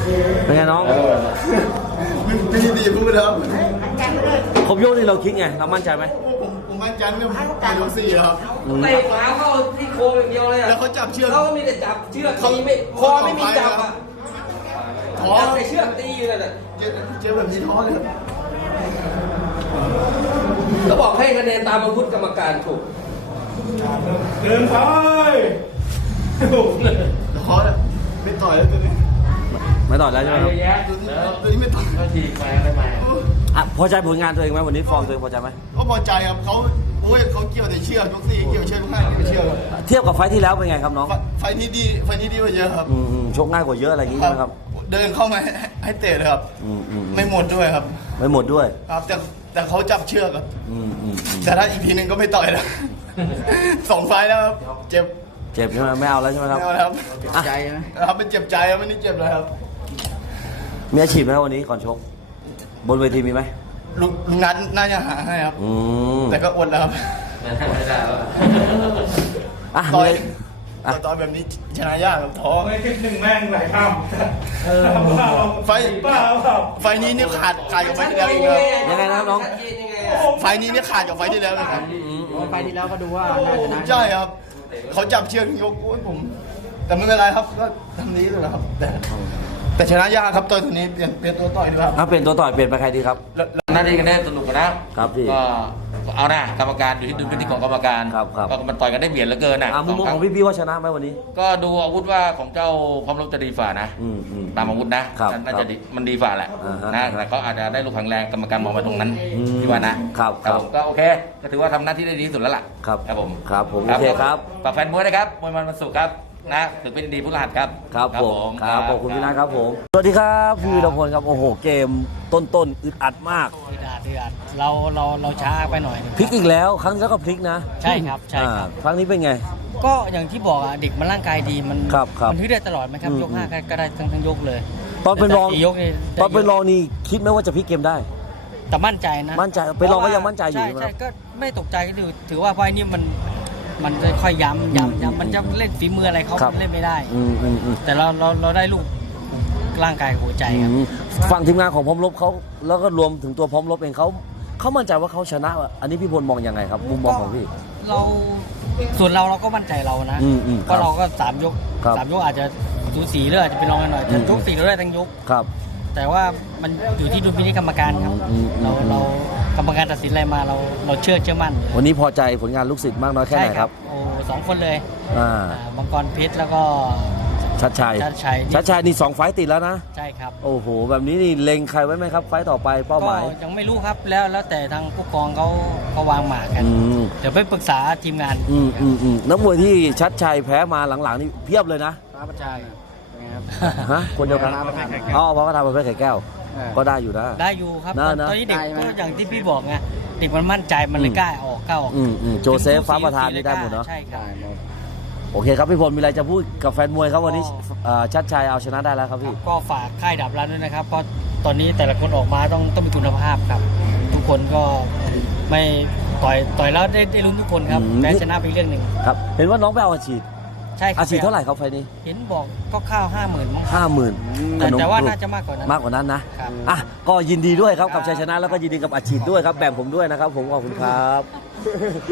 เป็นไงน้องไม่ดีพูดครับครบยกนี่เราคิดไงเรามั่นใจไหมผมมั่นใจเรื่องการยกสี่ครับเตะขวาเข้าที่โค้งอย่างเดียวเลยอ่ะแล้วเขาจับเชือกเขาก็มีแต่จับเชือกตีไม่คอไม่มีจับอ่ะจับแต่เชือกตีอยู่นั่นแหละเจอแบบนี้ท้อเลยครับแล้วบอกให้คะแนนตามอาวุธกรรมการถูกเดินไปท้อเลยไม่ต่อยแล้วตัวนี้ไม่ต่อยแล้วใช่ไหมครับตัวนี้ไม่ต่อยก็ทีไปไม่ไปพอใจผลงานตัวเองไหมวันนี้ฟอร์มตัวเองพอใจไหมก็พอใจครับเขาเกี่ยวแต่เชือกยกสี่เกี่ยวเชือกง่ายกว่าเชือกเทียบกับไฟที่แล้วเป็นไงครับน้องไฟนี้ดีกว่าเยอะครับชกง่ายกว่าเยอะอะไรอย่างนี้ใช่ไหมครับเดินเข้ามาให้เตะเลยครับไม่หมดด้วยครับไม่หมดด้วยครับแต่เขาจับเชือกครับแต่ถ้าอีกทีนึงก็ไม่ต่อยแล้ว2 ไฟแล้วครับเจ็บใช่ไหมไม่เอาแล้วใช่ไหมครับไม่เอาแล้วเจ็บใจนะครับเป็นเจ็บใจครับไม่ได้เจ็บเลยครับมีอาชีพไหมวันนี้ก่อนชกบนเวทีมีไหมลุงนัทน่าจะหาให้ครับแต่ก็อดแล้วครับไม่ได้แล้วต่อยแบบนี้ชนะยากครับท้อไม่คิดหนึ่งแม่งไหลข้ามไฟนี้นี่ขาดกับไฟที่แล้วอีกครับยังไงนะครับน้องไฟนี้นี่ขาดกับไฟที่แล้วนะครับไฟที่แล้วก็ดูว่าน่าจะนะใช่ครับเขาจับเชือกยกผมแต่ไม่เป็นไรครับก็ทำนี้เลยนะครับแต่ชนะยากครับตัวนี้เปลี่ยนตัวต่อยด้วยครับถ้าเปลี่ยนตัวต่อยเปลี่ยนไปใครดีครับน่าดีกันแน่สนุกกันนะครับพี่ก็เอาหน้ากรรมการอยู่ที่ดุลพินิจของกรรมการก็มันต่อยกันได้เบียดเหลือเกินนะมุมมองของพี่ว่าชนะไหมวันนี้ก็ดูอาวุธว่าของเจ้าพร้อมรบจะดีฝ่านะตามอาวุธนะน่าจะมันดีฝ่าแหละนะแต่ก็อาจจะได้ลูกแข็งแรงกรรมการมองไปตรงนั้นที่ว่านะครับผมก็โอเคก็ถือว่าทำหน้าที่ได้ดีที่สุดแล้วล่ะครับผมโอเคครับฝากแฟนมวยนะครับมวยมันวันศุกร์ครับนะถือเป็นดีผู้รหัสครับครับผมครับขอบคุณพี่นะครับผมสวัสดีครับพี่วีรพลครับโอ้โหเกมต้นอึดอัดมากอึดอัดเราช้าไปหน่อยพลิกอีกแล้วครั้งนี้ก็พลิกนะใช่ครับครั้งนี้เป็นไงก็อย่างที่บอกอ่ะเด็กมันร่างกายดีมันฮึดได้ตลอดไหมครับยก5ก็ได้ทั้งยกเลยตอนเป็นรองนี่คิดไหมว่าจะพลิกเกมได้แต่มั่นใจนะมั่นใจไปรองก็ยังมั่นใจอยู่ใช่ก็ไม่ตกใจก็ถือว่าไฟนี้มันค่อยย้ำมันจะเล่นฝีมืออะไรเขาเล่นไม่ได้แต่เราได้ลูกร่างกายหัวใจครับฝั่งทีมงานของพร้อมรบเขาแล้วก็รวมถึงตัวพร้อมรบเองเขามั่นใจว่าเขาชนะอันนี้พี่พลมองยังไงครับมุมมองของพี่ส่วนเราก็มั่นใจเรานะเพราะเราก็3 ยกอาจจะสูสีหรืออาจจะเป็นรองกันหน่อยแต่ยก4เราได้ทั้งยกแต่ว่ามันอยู่ที่ดุลพินิจกรรมการครับเรากรรมการตัดสินอะไรมาเราเชื่อมั่นวันนี้พอใจผลงานลูกศิษย์มากน้อยแค่ไหนครับโอ้2 คนเลยมังกรเพชรแล้วก็ชัดชัยนี่2 ไฟต์ติดแล้วนะใช่ครับโอ้โหแบบนี้นี่เล็งใครไว้ไหมครับไฟต์ต่อไปเป้าหมายยังไม่รู้ครับแล้วแต่ทางผู้กองเขาวางหมากกันเดี๋ยวไปปรึกษาทีมงานนักมวยที่ชัดชัยแพ้มาหลังๆนี่เพียบเลยนะพระประชัยฮะคนเดียวกันพระประธานประเภทไข่แก้วก็ได้อยู่นะได้อยู่ครับตอนนี้เด็กก็อย่างที่พี่บอกไงเด็กมันมั่นใจมันเลยกล้าออกโจเซฟฟ้าประธานนี่ได้หมดเนาะใช่ครับโอเคครับพี่พลมีอะไรจะพูดกับแฟนมวยครับวันนี้ชัดชัยเอาชนะได้แล้วครับพี่ก็ฝากค่ายดับร้านด้วยนะครับเพราะตอนนี้แต่ละคนออกมาต้องมีคุณภาพครับทุกคนก็ไม่ต่อยแล้วได้ลุ้นทุกคนครับแพ้ชนะเป็นเรื่องหนึ่งครับเห็นว่าน้องไปเอาอาชีพใช่อาชีพเท่าไหร่ครับไฟนี้เห็นบอกก็ข้าว50,000มั้ง 50,000 แต่ว่าน่าจะมากกว่านั้นนะก็ยินดีด้วยครับกับชัยชนะแล้วก็ยินดีกับอาชีพด้วยครับแบ่งผมด้วยนะครับผมขอบคุณครับ